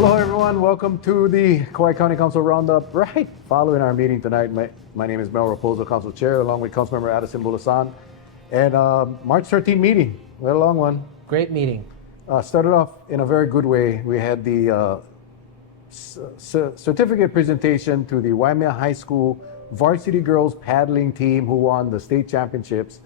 Hello, everyone. Welcome to the Kauaʻi County Council Roundup. Right following our meeting tonight, my name is Mel Rapozo, Council Chair, along with Councilmember Addison Bulosan. And March 13th meeting. We had a long one. Great meeting. Started off in a very good way. We had the certificate presentation to the Waimea High School varsity girls paddling team who won the state championships.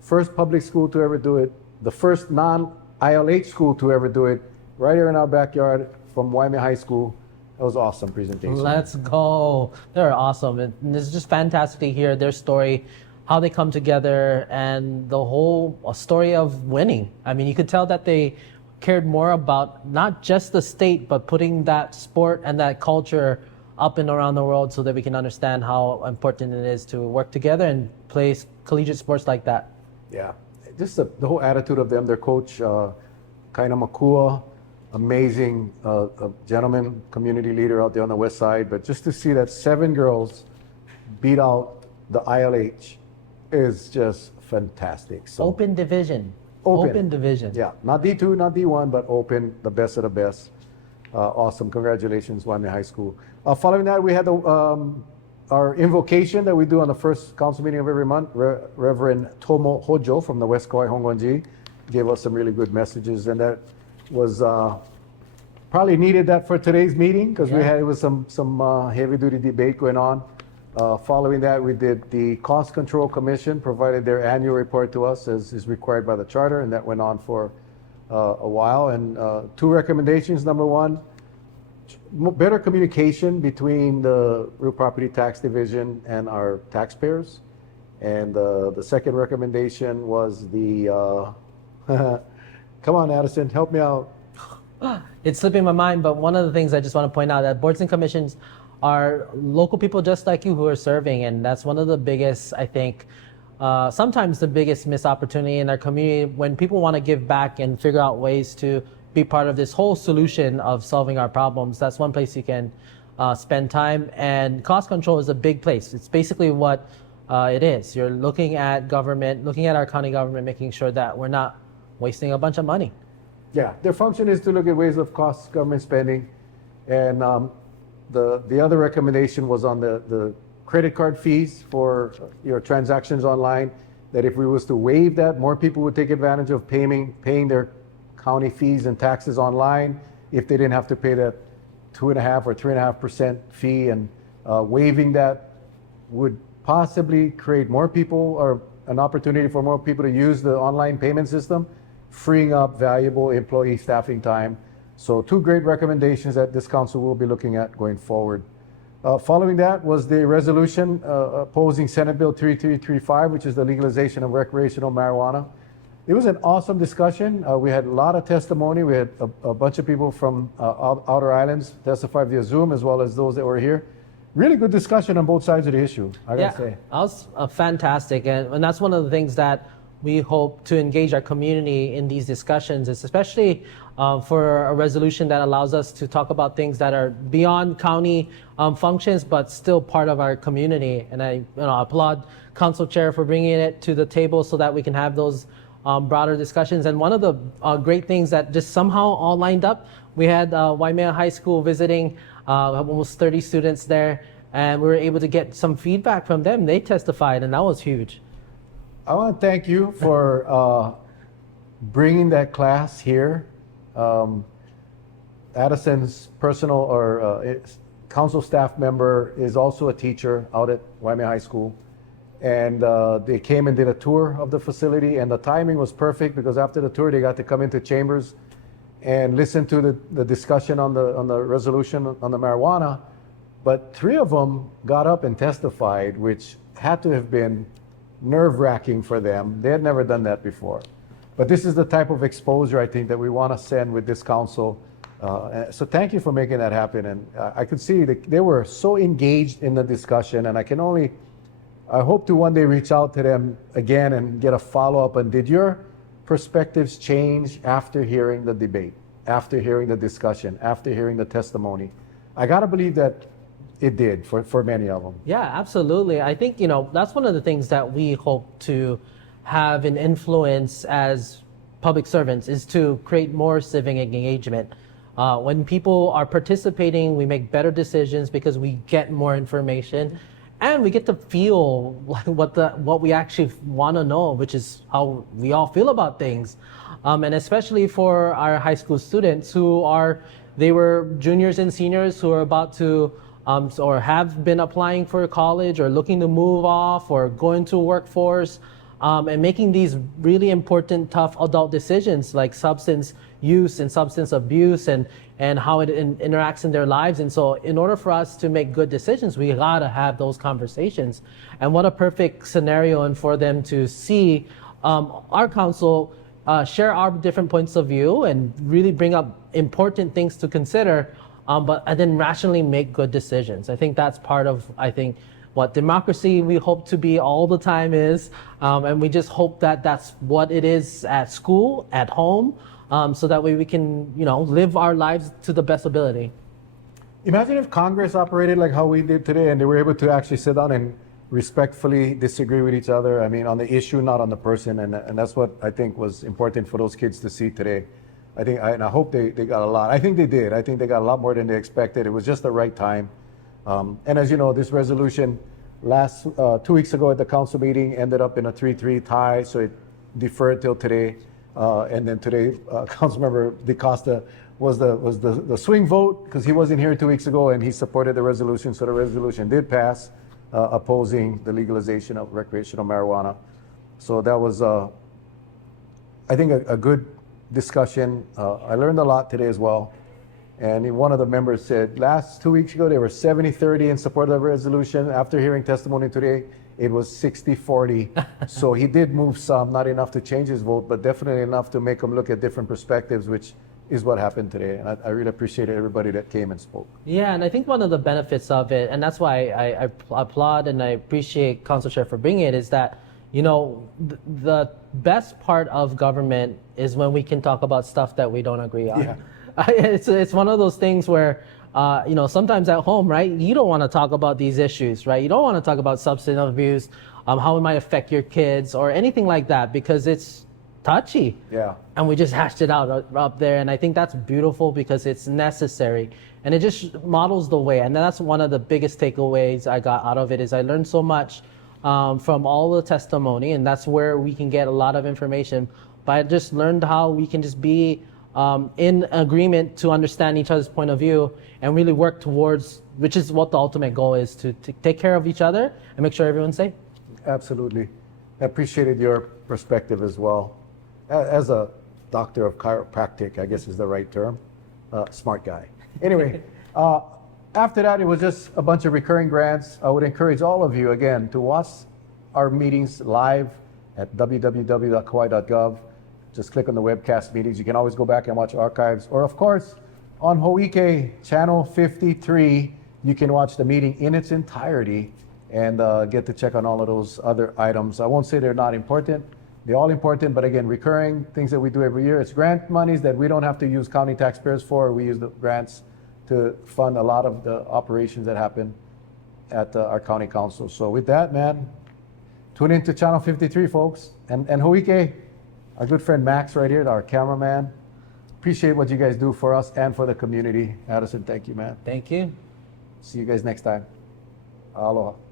First public school to ever do it. The first non-ILH school to ever do it. Right here in our backyard from Waimea High School. That was an awesome presentation. Let's go. They're awesome. And it's just fantastic to hear their story, how they come together, and the whole story of winning. I mean, you could tell that they cared more about not just the state, but putting that sport and that culture up and around the world so that we can understand how important it is to work together and play collegiate sports like that. Yeah, just the whole attitude of them. Their coach, Kaina Makua, amazing gentleman, community leader out there on the west side. But just to see that 7 girls beat out the ILH is just fantastic. So Open division. Open division. Yeah, not D2, not D1, but open, the best of the best. Awesome. Congratulations, Waimea High School. Following that, we had our invocation that we do on the first council meeting of every month. Reverend Tomo Hojo from the West Kauai Hongwanji gave us some really good messages, and that was probably needed that for today's meeting because it was some heavy duty debate going on. Following that, we did the Cost Control Commission provided their annual report to us as is required by the charter, and that went on for a while. And 2 recommendations. Number 1, better communication between the Real Property Tax Division and our taxpayers. And the second recommendation was the come on, Addison, help me out. It's slipping my mind, but one of the things I just want to point out that boards and commissions are local people just like you who are serving, and that's one of the biggest, I think, sometimes the biggest missed opportunity in our community when people want to give back and figure out ways to be part of this whole solution of solving our problems. That's one place you can spend time, and cost control is a big place. It's basically what it is. You're looking at government, looking at our county government, making sure that we're not wasting a bunch of money. Yeah, their function is to look at ways of cost government spending. And the other recommendation was on the credit card fees for your transactions online, that if we was to waive that, more people would take advantage of paying their county fees and taxes online if they didn't have to pay that 2.5 or 3.5% fee. And waiving that would possibly create more people or an opportunity for more people to use the online payment system, freeing up valuable employee staffing time. So 2 great recommendations that this council will be looking at going forward. Following that was the resolution opposing Senate Bill 3335, which is the legalization of recreational marijuana. It was an awesome discussion. We had a lot of testimony. We had a bunch of people from outer islands testify via Zoom, as well as those that were here. Really good discussion on both sides of the issue, I gotta say. That was fantastic, and that's one of the things that we hope to engage our community in these discussions, especially for a resolution that allows us to talk about things that are beyond county functions, but still part of our community. And I applaud Council Chair for bringing it to the table so that we can have those broader discussions. And one of the great things that just somehow all lined up, we had Waimea High School visiting, almost 30 students there, and we were able to get some feedback from them. They testified, and that was huge. I want to thank you for bringing that class here. Addison's personal or council staff member is also a teacher out at Waimea High School. And they came and did a tour of the facility, and the timing was perfect because after the tour, they got to come into chambers and listen to the discussion on the resolution on the marijuana. But 3 of them got up and testified, which had to have been nerve-wracking for them. They had never done that before. But this is the type of exposure I think that we want to send with this council. So thank you for making that happen. And I could see that they were so engaged in the discussion, and I hope to one day reach out to them again and get a follow-up. And did your perspectives change after hearing the debate, after hearing the discussion, after hearing the testimony? I got to believe that it did for many of them. Yeah, absolutely. I think, that's one of the things that we hope to have an influence as public servants is to create more civic engagement. When people are participating, we make better decisions because we get more information, and we get to feel what we actually want to know, which is how we all feel about things. And especially for our high school students they were juniors and seniors who are about to or have been applying for college or looking to move off or go into workforce, and making these really important, tough adult decisions like substance use and substance abuse and how it interacts in their lives. And so in order for us to make good decisions, we gotta have those conversations. And what a perfect scenario and for them to see our council share our different points of view and really bring up important things to consider, and then rationally make good decisions. I think that's part of, what democracy we hope to be all the time is, and we just hope that that's what it is at school, at home, so that way we can, live our lives to the best ability. Imagine if Congress operated like how we did today and they were able to actually sit down and respectfully disagree with each other. I mean, on the issue, not on the person. And that's what I think was important for those kids to see today. And I hope they got a lot. I think they did. I think they got a lot more than they expected. It was just the right time. And as you know, this resolution 2 weeks ago at the council meeting ended up in a 3-3 tie, so it deferred till today. And then today, Councilmember DeCosta was the swing vote because he wasn't here 2 weeks ago and he supported the resolution. So the resolution did pass, opposing the legalization of recreational marijuana. So that was, I think, a good discussion. I learned a lot today as well. And one of the members said 2 weeks ago, they were 70-30 in support of the resolution. After hearing testimony today, it was 60-40. So he did move some, not enough to change his vote, but definitely enough to make him look at different perspectives, which is what happened today. And I really appreciated everybody that came and spoke. Yeah, and I think one of the benefits of it, and that's why I applaud and I appreciate Council Chair for bringing it, is that, the best part of government is when we can talk about stuff that we don't agree on. Yeah. It's one of those things where, sometimes at home, right, you don't want to talk about these issues, right? You don't want to talk about substance abuse, how it might affect your kids or anything like that because it's touchy. Yeah. And we just hashed it out up there. And I think that's beautiful because it's necessary. And it just models the way. And that's one of the biggest takeaways I got out of it is I learned so much from all the testimony. And that's where we can get a lot of information. But I just learned how we can just be in agreement to understand each other's point of view and really work towards, which is what the ultimate goal is, to take care of each other and make sure everyone's safe. Absolutely. I appreciated your perspective as well. As a doctor of chiropractic, I guess is the right term. Smart guy. Anyway, after that, it was just a bunch of recurring grants. I would encourage all of you, again, to watch our meetings live at www.kauaʻi.gov. Just click on the webcast meetings. You can always go back and watch archives. Or, of course, on Ho'ike, channel 53, you can watch the meeting in its entirety and get to check on all of those other items. I won't say they're not important. They're all important, but again, recurring things that we do every year. It's grant monies that we don't have to use county taxpayers for. We use the grants to fund a lot of the operations that happen at our county council. So with that, man, tune into channel 53, folks. And Ho'ike, our good friend Max right here, our cameraman. Appreciate what you guys do for us and for the community. Addison, thank you, man. Thank you. See you guys next time. Aloha.